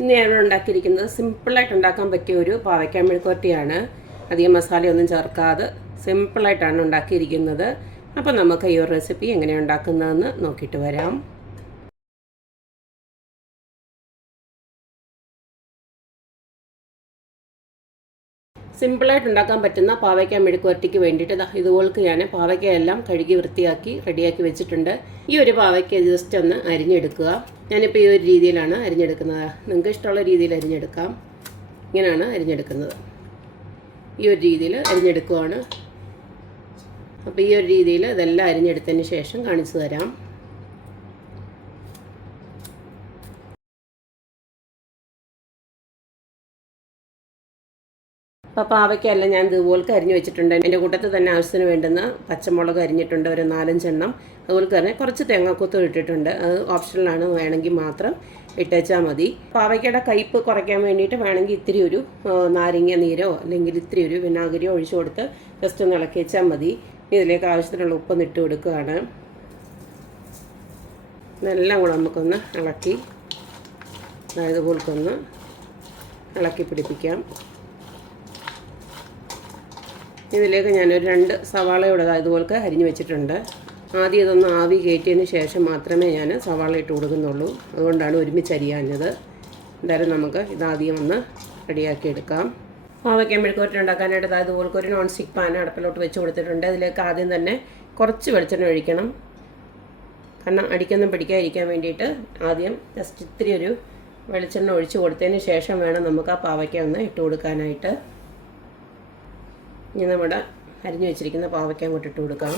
ഇന്ന് ഞാൻ ഉണ്ടാക്കിയിരിക്കുന്നത് സിമ്പിളായിട്ട് ഉണ്ടാക്കാൻ പറ്റിയ ഒരു പാവയ്ക്ക മെഴുക്കുവരട്ടിയാണ്. അധികം മസാലയൊന്നും ചേർക്കാതെ സിമ്പിളായിട്ടാണ് ഉണ്ടാക്കിയിരിക്കുന്നത്. അപ്പോൾ നമുക്ക് ഈ ഒരു റെസിപ്പി എങ്ങനെയാണ് ഉണ്ടാക്കുന്നതെന്ന് നോക്കിയിട്ട് വരാം. സിമ്പിളായിട്ട് ഉണ്ടാക്കാൻ പറ്റുന്ന പാവയ്ക്ക മെഴുക്കുവരട്ടിക്ക് വേണ്ടിയിട്ട് ഇതുപോൾക്ക് ഞാൻ പാവയ്ക്കയെല്ലാം കഴുകി വൃത്തിയാക്കി റെഡിയാക്കി വെച്ചിട്ടുണ്ട്. ഈ ഒരു പാവയ്ക്ക ജസ്റ്റ് ഒന്ന് അരിഞ്ഞെടുക്കുക. ഞാനിപ്പോൾ ഈ ഒരു രീതിയിലാണ് അരിഞ്ഞെടുക്കുന്നത്. നിങ്ങൾക്ക് ഇഷ്ടമുള്ള രീതിയിൽ അരിഞ്ഞെടുക്കാം. ഇങ്ങനെയാണ് അരിഞ്ഞെടുക്കുന്നത്. ഈ ഒരു രീതിയിൽ അരിഞ്ഞെടുക്കുകയാണ്. അപ്പോൾ ഈ ഒരു രീതിയിൽ ഇതെല്ലാം അരിഞ്ഞെടുത്തതിന് ശേഷം കാണിച്ചു തരാം. അപ്പോൾ പാവയ്ക്കയെല്ലാം ഞാൻ ഇതുപോലെ അരിഞ്ഞ് വെച്ചിട്ടുണ്ട്. എൻ്റെ കൂട്ടത്തിൽ തന്നെ ആവശ്യത്തിന് വേണ്ടുന്ന പച്ചമുളക് അരിഞ്ഞിട്ടുണ്ട്, ഒരു 4-5 എണ്ണം. അതുപോലെ തന്നെ കുറച്ച് തേങ്ങാക്കൊത്തും ഇട്ടിട്ടുണ്ട്. അത് ഓപ്ഷണലാണ്, വേണമെങ്കിൽ മാത്രം ഇട്ടേച്ചാൽ മതി. പാവയ്ക്കയുടെ കയ്പ്പ് കുറയ്ക്കാൻ വേണ്ടിയിട്ട് വേണമെങ്കിൽ ഇത്തിരി ഒരു നാരങ്ങ നീരോ അല്ലെങ്കിൽ ഇത്തിരി ഒരു വിനാഗിരിയോ ഒഴിച്ചു കൊടുത്ത് ജസ്റ്റ് ഒന്ന് ഇളക്കി വെച്ചാൽ മതി. ഇതിലേക്ക് ആവശ്യത്തിനുള്ള ഉപ്പൊന്ന് ഇട്ട് കൊടുക്കുകയാണ്. ഇതെല്ലാം കൂടെ നമുക്കൊന്ന് ഇളക്കി ഇതുപോലൊന്ന് ഇളക്കി പിടിപ്പിക്കാം. ഇതിലേക്ക് ഞാനൊരു 2 സവാളയോടെ ഇതുപോലെ അരിഞ്ഞ് വെച്ചിട്ടുണ്ട്. ആദ്യം ഇതൊന്ന് ആവി കയറ്റിയതിന് ശേഷം മാത്രമേ ഞാൻ സവാള ഇട്ട് കൊടുക്കുന്നുള്ളൂ. അതുകൊണ്ടാണ് ഒരുമിച്ച് അരിയാഞ്ഞത്. എന്തായാലും നമുക്ക് ഇതാദ്യം ഒന്ന് റെഡിയാക്കി എടുക്കാം. പാവയ്ക്ക മെഴുക്കുവരട്ടി ഉണ്ടാക്കാനായിട്ട് ഇതുപോലെ ഒരു നോൺ സ്റ്റിക്ക് പാൻ അടുപ്പിലോട്ട് വെച്ച് കൊടുത്തിട്ടുണ്ട്. അതിലേക്ക് ആദ്യം തന്നെ കുറച്ച് വെളിച്ചെണ്ണ ഒഴിക്കണം. കാരണം അടിക്കൊന്നും പിടിക്കാതിരിക്കാൻ വേണ്ടിയിട്ട് ആദ്യം ജസ്റ്റ് ഇത്തിരി ഒരു വെളിച്ചെണ്ണ ഒഴിച്ച് കൊടുത്തതിന് ശേഷം വേണം നമുക്ക് ആ പാവയ്ക്ക ഒന്ന് ഇട്ട് കൊടുക്കാനായിട്ട്. ഇനി നമ്മുടെ അരിഞ്ഞു വെച്ചിരിക്കുന്ന പാവയ്ക്ക അങ്ങോട്ട് ഇട്ട് കൊടുക്കാം.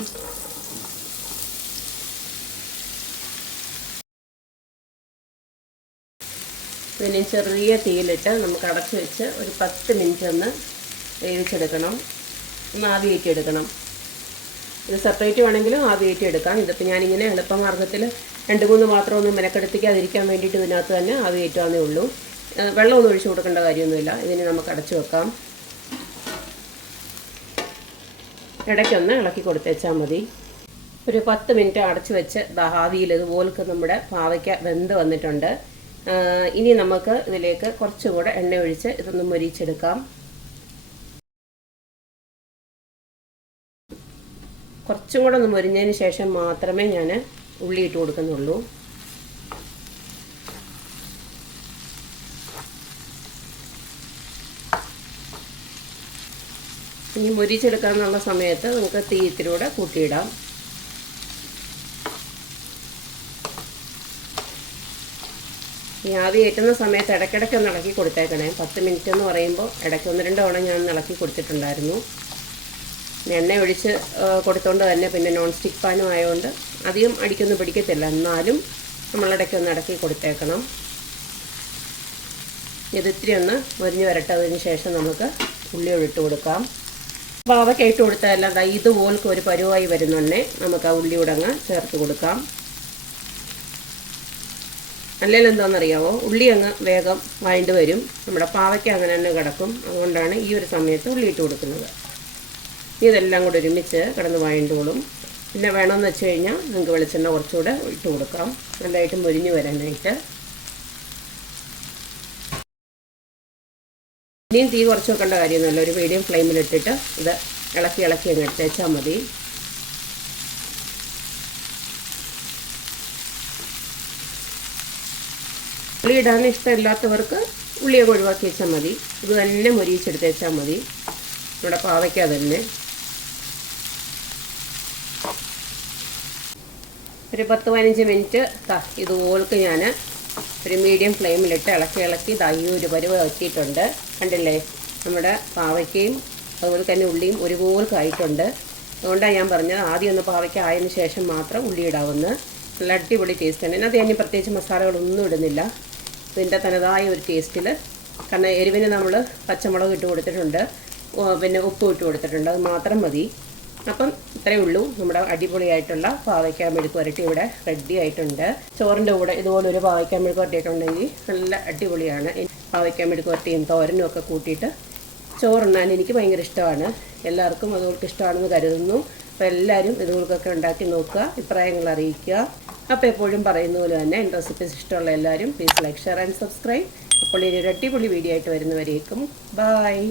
ഇതിന് ചെറിയ തീയിലിട്ട് നമുക്ക് അടച്ചു വെച്ച് ഒരു 10 മിനിറ്റ് ഒന്ന് വേവിച്ചെടുക്കണം. ഒന്ന് ആവി കയറ്റിയെടുക്കണം. ഇത് സെപ്പറേറ്റ് വേണമെങ്കിലും ആവി കയറ്റിയെടുക്കാം. ഇതിപ്പോൾ ഞാനിങ്ങനെ എളുപ്പമാർഗ്ഗത്തിൽ 2-3 പാത്രം ഒന്നും മെനക്കെടുത്തിക്കാതിരിക്കാൻ വേണ്ടിയിട്ട് ഇതിനകത്ത് തന്നെ ആവി കയറ്റാവുന്നേ ഉള്ളൂ. വെള്ളമൊന്നും ഒഴിച്ചു കൊടുക്കേണ്ട കാര്യമൊന്നുമില്ല. ഇതിന് നമുക്ക് അടച്ചു വെക്കാം. ഇടയ്ക്കൊന്ന് ഇളക്കി കൊടുത്തേച്ചാൽ മതി. ഒരു 10 മിനിറ്റ് അടച്ചു വെച്ച് ആവിയിൽ ഇതുപോലൊക്കെ നമ്മുടെ പാവയ്ക്ക വെന്ത് വന്നിട്ടുണ്ട്. ഇനി നമുക്ക് ഇതിലേക്ക് കുറച്ചും കൂടെ എണ്ണ ഒഴിച്ച് ഇതൊന്ന് മൊരിച്ചെടുക്കാം. കുറച്ചും കൂടെ ഒന്ന് മൊരിഞ്ഞതിന് ശേഷം മാത്രമേ ഞാൻ ഉള്ളി ഇട്ട് കൊടുക്കുന്നുള്ളൂ. ഇനി മൊരിച്ചെടുക്കാമെന്നുള്ള സമയത്ത് നമുക്ക് തീ ഇത്തിരിയൂടെ കൂട്ടിയിടാം. ഈ ആവി കയറ്റുന്ന സമയത്ത് ഇടയ്ക്കിടയ്ക്ക് ഒന്ന് ഇളക്കി കൊടുത്തേക്കണേ. 10 മിനിറ്റ് എന്ന് പറയുമ്പോൾ ഇടയ്ക്ക് 1-2 തവണ ഞാൻ ഇളക്കി കൊടുത്തിട്ടുണ്ടായിരുന്നു. എണ്ണ ഒഴിച്ച് കൊടുത്തോണ്ട് തന്നെ പിന്നെ നോൺ സ്റ്റിക്ക് പാനും ആയതുകൊണ്ട് അധികം അടിക്കൊന്നും പിടിക്കത്തില്ല. എന്നാലും നമ്മളിടയ്ക്കൊന്ന് ഇളക്കി കൊടുത്തേക്കണം. ഇതിത്തിരി ഒന്ന് മൊരിഞ്ഞ് വരട്ടതിന് ശേഷം നമുക്ക് ഉള്ളി ഇട്ട് കൊടുക്കാം. പാവയ്ക്ക ഇട്ട് കൊടുത്താൽ ഇതുപോലൊക്കെ ഒരു പരുവായി വരുന്നുണ്ടേ നമുക്ക് ആ ഉള്ളി ഉടങ്ങ് ചേർത്ത് കൊടുക്കാം. അല്ലെങ്കിൽ എന്താണെന്നറിയാമോ, ഉള്ളി അങ്ങ് വേഗം വഴണ്ട് വരും. നമ്മുടെ പാവയ്ക്ക അങ്ങനെ തന്നെ കിടക്കും. അതുകൊണ്ടാണ് ഈ ഒരു സമയത്ത് ഉള്ളി ഇട്ട് കൊടുക്കുന്നത്. ഇതെല്ലാം കൂടെ ഒരുമിച്ച് കിടന്ന് വഴണ്ടോളും. പിന്നെ വേണമെന്ന് വെച്ച് കഴിഞ്ഞാൽ നിങ്ങൾക്ക് വെളിച്ചെണ്ണ കുറച്ചുകൂടെ ഇട്ട് കൊടുക്കാം, നല്ലതായിട്ട് മൊരിഞ്ഞ് വരാനായിട്ട്. ഇനിയും തീ കുറച്ച് വെക്കേണ്ട കാര്യമൊന്നുമില്ല. ഒരു മീഡിയം ഫ്ലെയിമിലിട്ടിട്ട് ഇത് ഇളക്കി അങ്ങ് എടുത്തേച്ചാൽ മതി. ഉള്ളി ഇടാൻ ഇഷ്ടമില്ലാത്തവർക്ക് ഉള്ളിയൊക്കെ ഒഴിവാക്കി വെച്ചാൽ മതി. ഇത് തന്നെ മൊരിയിച്ചെടുത്തേച്ചാൽ മതി. നമ്മുടെ പാവയ്ക്ക തന്നെ ഒരു 10-15 മിനിറ്റ് ഇതുപോലൊക്കെ ഞാൻ ഒരു മീഡിയം ഫ്ലെയിമിലിട്ട് ഇളക്കി ഈ ഒരു പരുവ എത്തിയിട്ടുണ്ട്. കണ്ടില്ലേ, നമ്മുടെ പാവയ്ക്കയും അതുപോലെ തന്നെ ഉള്ളിയും ഒരുപോലെ ആയിട്ടുണ്ട്. അതുകൊണ്ടാണ് ഞാൻ പറഞ്ഞത് ആദ്യം ഒന്ന് പാവയ്ക്ക ആയതിനു ശേഷം മാത്രം ഉള്ളി ഇടാവുന്ന. നല്ല അടിപൊളി ടേസ്റ്റ് തന്നെ. അതിനകത്ത് ഞാൻ പ്രത്യേകിച്ച് മസാലകളൊന്നും ഇടുന്നില്ല. ഇതിൻ്റെ തനതായ ഒരു ടേസ്റ്റിൽ. കാരണം എരിവിന് നമ്മൾ പച്ചമുളക് ഇട്ട് കൊടുത്തിട്ടുണ്ട്, പിന്നെ ഉപ്പ് ഇട്ട് കൊടുത്തിട്ടുണ്ട്. അത് മാത്രം മതി. അപ്പം ഇത്രയേ ഉള്ളൂ. നമ്മുടെ അടിപൊളിയായിട്ടുള്ള പാവയ്ക്ക മെഴുക്കുവരട്ടി ഇവിടെ റെഡി ആയിട്ടുണ്ട്. ചോറിൻ്റെ കൂടെ ഇതുപോലൊരു പാവയ്ക്ക മെഴുക്കുവരട്ടിയൊക്കെ ഉണ്ടെങ്കിൽ നല്ല അടിപൊളിയാണ്. പാവയ്ക്ക മെഴുക്കുവരട്ടിയും തോരനും ഒക്കെ കൂട്ടിയിട്ട് ചോറുണ്ണാൻ എനിക്ക് ഭയങ്കര ഇഷ്ടമാണ്. എല്ലാവർക്കും അതുപോലെ ഇഷ്ടമാണെന്ന് കരുതുന്നു. അപ്പോൾ എല്ലാവരും ഇതുപോലൊക്കെ ഉണ്ടാക്കി നോക്കുക, അഭിപ്രായങ്ങൾ അറിയിക്കുക. അപ്പോൾ എപ്പോഴും പറയുന്ന പോലെ തന്നെ എൻ്റെ റെസിപ്പീസ് ഇഷ്ടമുള്ള എല്ലാവരും please like, share and subscribe. അപ്പോൾ ഇനി ഒരു അടിപൊളി വീഡിയോ ആയിട്ട് വരുന്നവരേക്കും ബായ്.